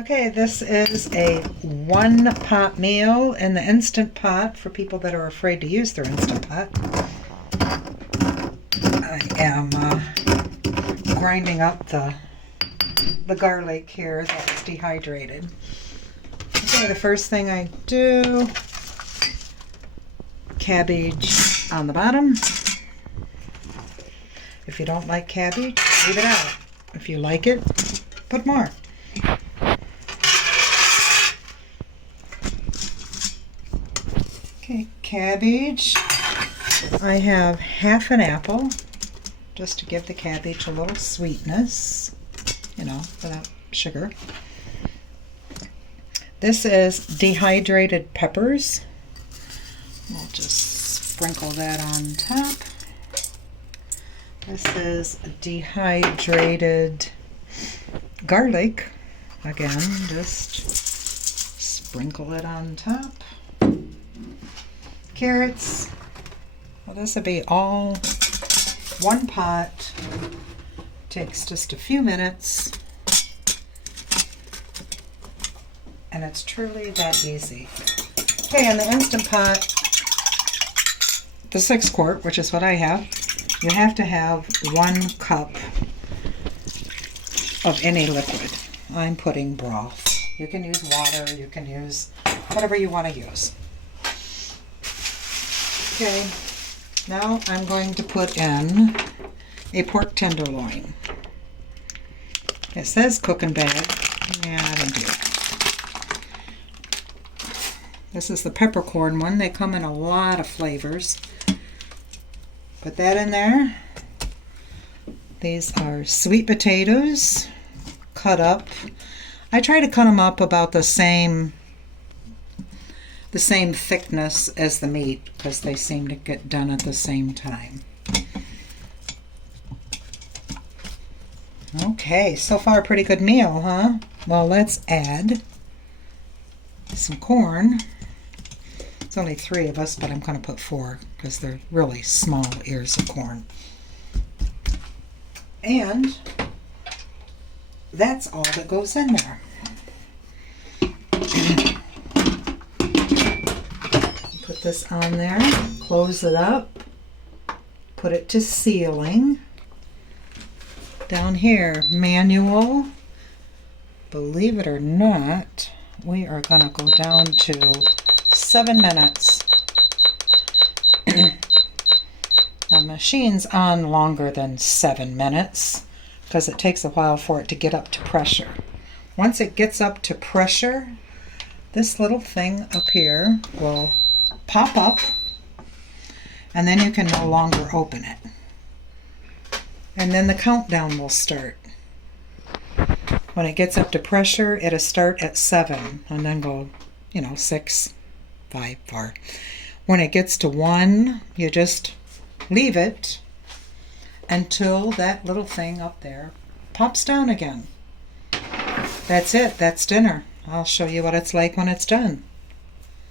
Okay, this is a one-pot meal in the Instant Pot for people that are afraid to use their Instant Pot. I am grinding up the garlic here that's dehydrated. Okay, the first thing I do, cabbage on the bottom. If you don't like cabbage, leave it out. If you like it, put more. Okay, cabbage. I have half an apple, just to give the cabbage a little sweetness, without sugar. This is dehydrated peppers. We'll just sprinkle that on top. This is dehydrated garlic. Again, just sprinkle it on top. Carrots. Well, this will be all one pot. Takes just a few minutes. And it's truly that easy. Okay, in the Instant Pot, the 6-quart, which is what I have, you have to have 1 cup of any liquid. I'm putting broth. You can use water, you can use whatever you want to use. Okay, now I'm going to put in a pork tenderloin. It says cooking bag. Yeah, I don't do it. This is the peppercorn one. They come in a lot of flavors. Put that in there. These are sweet potatoes cut up. I try to cut them up about the same thickness as the meat because they seem to get done at the same time. Okay, so far a pretty good meal, huh? Well, let's add some corn. It's only 3 of us, but I'm going to put 4 because they're really small ears of corn. And that's all that goes in there. Put this on there, close it up, put it to sealing. Down here, manual. Believe it or not, we are going to go down to 7 minutes. The machine's on longer than 7 minutes because it takes a while for it to get up to pressure. Once it gets up to pressure, this little thing up here will pop up and then you can no longer open it. And then the countdown will start. When it gets up to pressure, it'll start at 7 and then go, 6, 5, 4. When it gets to 1, you just leave it until that little thing up there pops down again. That's it. That's dinner. I'll show you what it's like when it's done.